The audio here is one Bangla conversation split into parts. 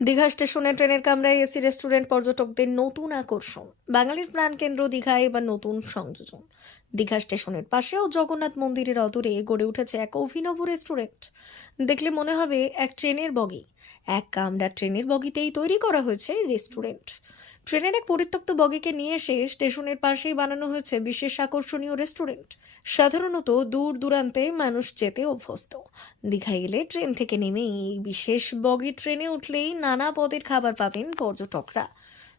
দীঘা স্টেশনে ট্রেনের কামরায় এসি রেস্টুরেন্ট পর্যটকদের নতুন আকর্ষণ। বাঙালির প্রাণকেন্দ্র দীঘায় এবার নতুন সংযোজন। দীঘা স্টেশনের পাশেও জগন্নাথ মন্দিরের অদূরে গড়ে উঠেছে এক অভিনব রেস্টুরেন্ট। দেখলে মনে হবে, এক ট্রেনের বগি। এক কামরা ট্রেনের বগিতেই তৈরি করা হয়েছে রেস্টুরেন্ট। ট্রেনের এক পরিত্যক্ত বগিকে নিয়ে এসে স্টেশনের পাশেই বানানো হয়েছে বিশেষ আকর্ষণীয় রেস্টুরেন্ট। সাধারণত দূর দূরান্তে মানুষ যেতে অভ্যস্ত। দীঘায় এলে ট্রেন থেকে নেমেই এই বিশেষ বগি ট্রেনে উঠলেই নানা পদের খাবার পাবেন পর্যটকরা।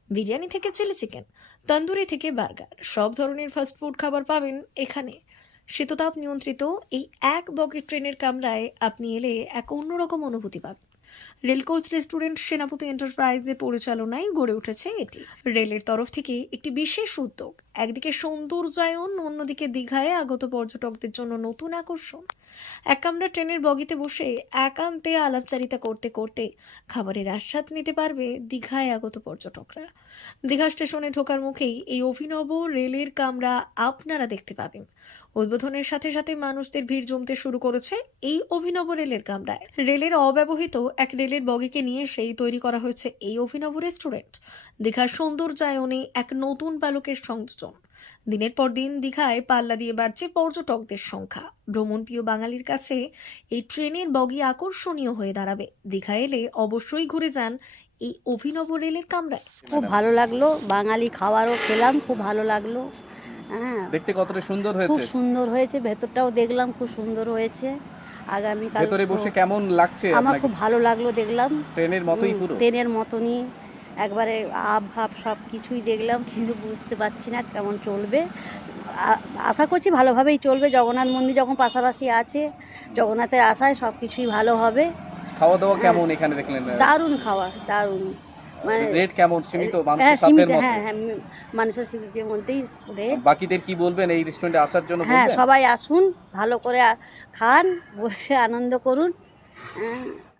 বিরিয়ানি থেকে চিলি চিকেন, তন্দুরি থেকে বার্গার, সব ধরনের ফাস্টফুড খাবার পাবেন এখানে। শীততাপ নিয়ন্ত্রিত এই এক বগি ট্রেনের কামরায় আপনি এলে এক অন্যরকম অনুভূতি পাবেন। রেলকোচ রেস্টুরেন্ট সেনাপতি এন্টারপ্রাইজের পরিচালনায় গড়ে উঠেছে এটি। রেলের তরফ থেকে একটি বিশেষ উদ্যোগ। একদিকে সৌন্দর্যায়ন, অন্যদিকে দীঘায় আগত পর্যটকদের জন্য নতুন আকর্ষণ। এক কামরা ট্রেনের বগিতে বসে একান্তে আলাপচারিতা করতে করতে খাবারের আস্বাদ নিতে পারবে দীঘায় আগত পর্যটকরা। দীঘা স্টেশনে ঢোকার মুখেই এই অভিনব রেলের কামরা আপনারা দেখতে পাবেন। উদ্বোধনের সাথে সাথে মানুষদের ভিড় জমতে শুরু করেছে এই অভিনব রেলের কামরায়। রেলের অব্যবহৃত এক রেলের বগিকে নিয়ে সেই তৈরি করা হয়েছে এই অভিনব রেস্টুরেন্ট। দীঘার সৌন্দর্যায়নে এক নতুন পালকের সংযোজন। দিনের পর দিন দীঘায় পাল্লা দিয়ে বাড়ছে পর্যটকদের সংখ্যা। ভ্রমণপ্রিয় বাঙালির কাছে এই ট্রেনের বগি আকর্ষণীয় হয়ে দাঁড়াবে। দীঘা এলে অবশ্যই ঘুরে যান এই অভিনব রেলের কামরায়। খুব ভালো লাগল। বাঙালি খাবারও খেলাম খুব ভালো লাগল। হ্যাঁ। দেখতে কতটা সুন্দর খুব সুন্দর হয়েছে ভেতরটাও দেখলাম খুব সুন্দর হয়েছে। আগামীকাল ভেতরে বসে কেমন লাগছে আমার খুব ভালো লাগল দেখলাম। ট্রেনের মতোই পুরো। ট্রেনের মতনই। একবারে আপ ভাব সব কিছুই দেখলাম কিন্তু বুঝতে পারছি না কেমন চলবে। আশা করছি ভালোভাবেই চলবে। জগন্নাথ মন্দির যখন পাশাপাশি আছে জগন্নাথের আশায় সব কিছুই ভালো হবে। খাওয়া দাওয়া কেমন এখানে দেখলেন? দারুণ খাওয়া দারুণ। মানে রেট কেমন? সীমিত? হ্যাঁ মানুষের সাধ্যের হ্যাঁ মধ্যে? হ্যাঁ মানুষের মধ্যেই রেট। বাকিদের কি বলবেন? এই রেস্টুরেন্টে আসার জন্য হ্যাঁ সবাই আসুন ভালো করে খান বসে আনন্দ করুন। হ্যাঁ।